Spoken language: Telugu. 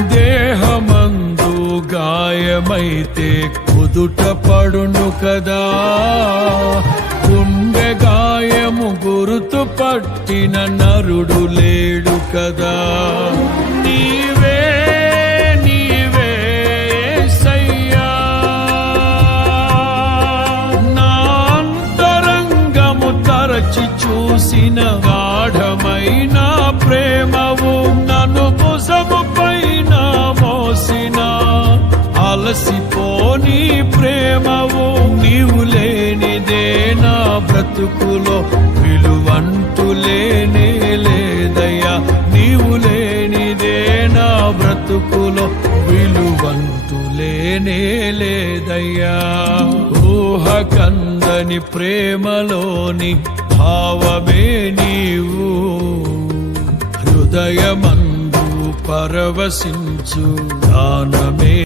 దేహమందు గాయమైతే కుదుట పడును కదా. గుండె గాయము గురుతు పట్టిన నరుడు లేడు కదా. నీవే నీవే యేసయ్యా. నా తరచి చూసిన గాఢమైన ప్రేమ. అలసిపోని ప్రేమవు నీవు లేనిదే నా బ్రతుకులో విలువంటూ లేనే లేదయ్యా. నీవు లేనిదే నా బ్రతుకులో విలువంటూ లేనే లేదయ్యా. ఊహ కందని ప్రేమలోని భావమే నీవు. హృదయమందు పరవశించు దానమే